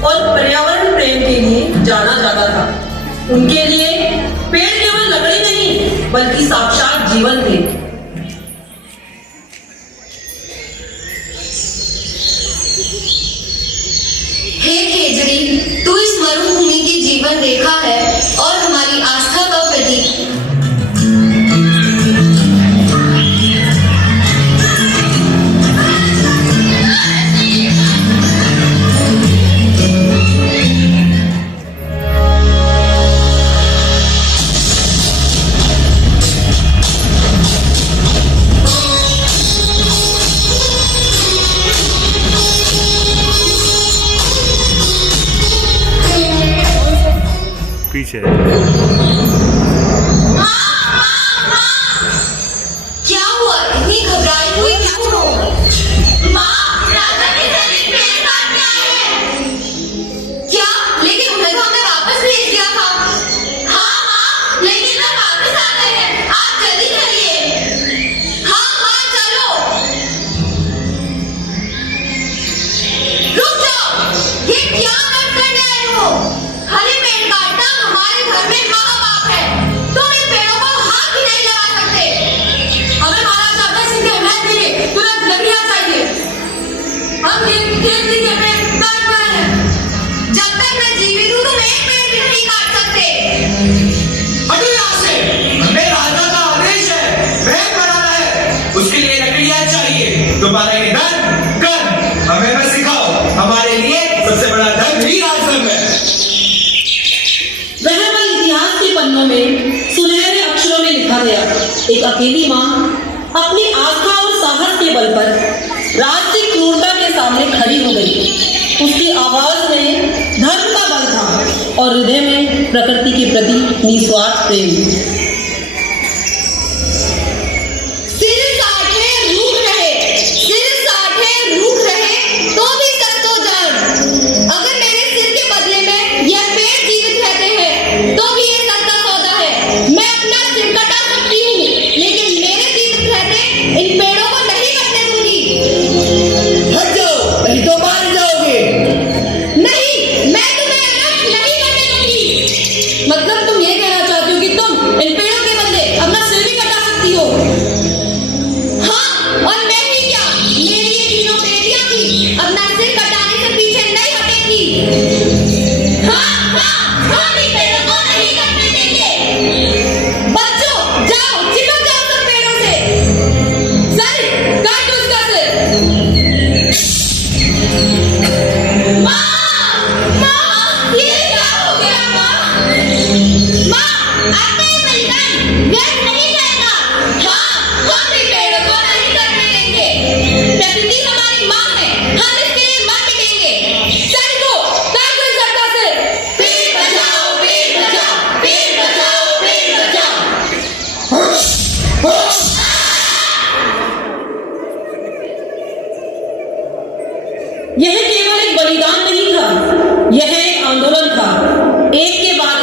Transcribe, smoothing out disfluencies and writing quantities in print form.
और पर्यावरण प्रेम के लिए जाना जाता था। उनके लिए पेड़ केवल लकड़ी नहीं बल्कि साक्षात जीवन थे। हे खेजड़ी, तू इस मरुभूमि की जीवन रेखा है और हमारी आस्था का प्रतीक। पीछे क्या हुआ? इतनी घबराई हुई क्यों हो? माँ, राजा के सैनिक पेड़ काट के आए हैं। क्या? लेकिन उन्हें तो हमें वापस भेज दिया था। हाँ हाँ, लेकिन वे वापस आ गए हैं। आप जल्दी करिए। हाँ हाँ, चलो। रुक जाओ, ये क्या करने आए हो? हरे पेड़ काटना हमारे घर में महापाप है। तुम इन पेड़ों को हाथ भी नहीं लगा सकते। हमें महाराजा अभय सिंह के महल के लिए तुरंत लकड़ियां चाहिए। हम खेत के पेड़ काट रहे हैं। जब तक मैं जीवित हूँ तुम एक पेड़ भी नहीं काट सकते। हटो यहाँ से। हमें राजा का आदेश है, महल बनाना है, उसके लिए लकड़ियां चाहिए। तुम्हारा ये धन कर हमें बस सिखाओ। हमारे लिए सबसे बड़ा धन ही राजधर्म है। वह पल इतिहास के पन्नों में सुनहरे अक्षरों में लिखा गया। एक अकेली माँ अपनी आस्था और साहस के बल पर राज की क्रूरता के सामने खड़ी हो गई। उसकी आवाज में धर्म का बल था और हृदय में प्रकृति के प्रति निस्वार्थ प्रेम। सिर साठे रूख रहे तो भी सख्त हो जाए। अगर मेरे सिर के बदले में यह पेड़ जीवित रहते हैं तो भी ये सस्ता सौदा है। मैं अपना सिर कटा सकती हूँ लेकिन मेरे जीवित रहते इन पेड़ों को नहीं कटने दूंगी। हट जाओ, नहीं तो मार जाओगे। नहीं, मैं तुम्हें अलग नहीं करने दूंगी। मतलब तुम ये कहना चाहती हो कि तुम इन पेड़ों के बदले अपना सिर भी कटा सकती हो? हाँ, और मैं ही क्या, मेरी ये तीनों बेटियां भी अपना सिर कटाने से पीछे नहीं हटेंगी। हाँ, हम इन पेड़ों को नहीं कटने देंगे। बच्चों, जाओ, चिपक जाओ सब पेड़ों से। सर, काट दो उसका सिर। माँ, ये क्या हो गया माँ? अब नहीं मिलना, व्यर्थ नहीं जाएगा। हाँ, हम इन पेड़ों को नहीं कटने देंगे। प्रकृति हमारी माँ है, हम इसके लिए मर मिटेंगे। सैनिकों, काट दो इसका सिर। पेड़ बचाओ, पेड़ बचाओ, पेड़ बचाओ, पेड़ बचाओ। यह केवल एक बलिदान नहीं था, यह एक आंदोलन था। एक के बाद